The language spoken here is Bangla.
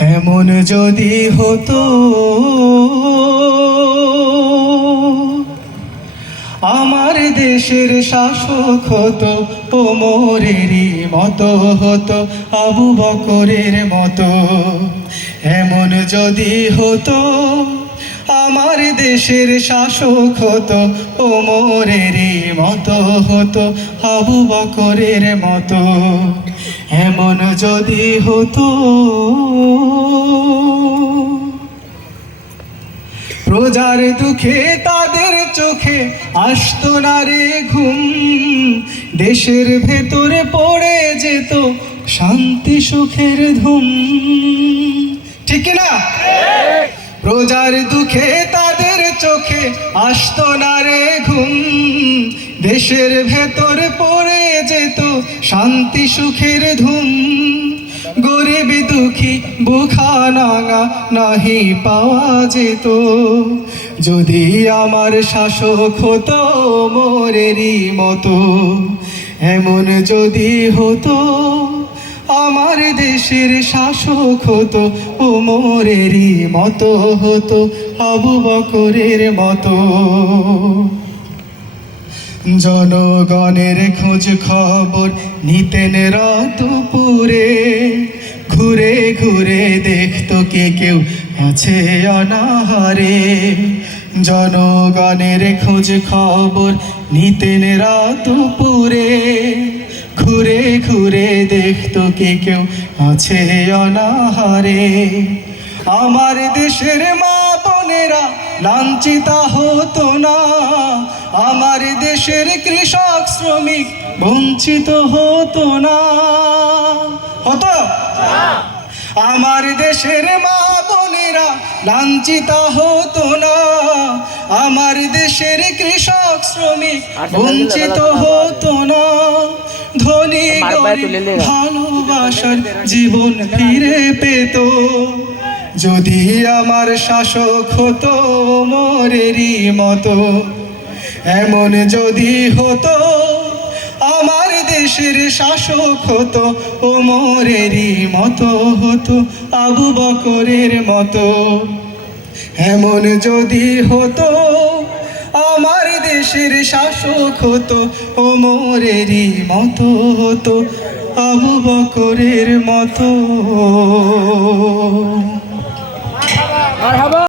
এমন যদি হতো আমার দেশের শাসক হতো ওমরেরই মতো হতো, আবু বকরের মতো। এমন যদি হতো আমার দেশের শাসক হতো ওমরেরই মতো হতো, আবু বকরের মতো। এমন যদি হতো প্রজার দুঃখে তাদের চোখে আসতো না রে ঘুম, দেশের ভেতরে পড়ে যেত শান্তি সুখের ধুম। ঠিক না? প্রজার দুঃখে তাদের চোখে আসতো না রে ঘুম, দেশের ভেতরে পড়ে যেত শান্তি সুখের ধুম। গরিব দুঃখী বুখা নাঙা নাহি পাওয়া যেত, যদি আমার শাসক হতো ওমরেরই মতো। এমন যদি হতো আমার দেশের শাসক হতো ওমরেরই মতো হতো, আবু বকরের মতো। জনগণের খোঁজ খবর নিতেন রাত দুপুরে, ঘুরে ঘুরে দেখতো কে কেউ আছে অনাহারে। জনগণের খোঁজ খবর নিতেন রাত দুপুরে, ঘুরে ঘুরে দেখতো কে কেউ আছে অনাহারে। আমার দেশের মা বোনেরা লাঞ্ছিতা হতো না, আমার দেশের কৃষক শ্রমিক বঞ্চিত হতো না। হতো? আমার দেশের মা বোনেরা লাঞ্ছিতা হতো না, আমার দেশের কৃষক শ্রমিক বঞ্চিত হতো না। ধনী গরিব ভালোবাসার জীবন ফিরে পেত, যদি আমার শাসক হতো ওমরেরই মতো। এমন যদি হতো আমার দেশের শাসক হতো ওমরেরই মতো হতো, আবু বকরের মতো। এমন যদি হতো আমার দেশের শাসক হতো ওমরেরই মতো হতো, আবু বকরের মতো।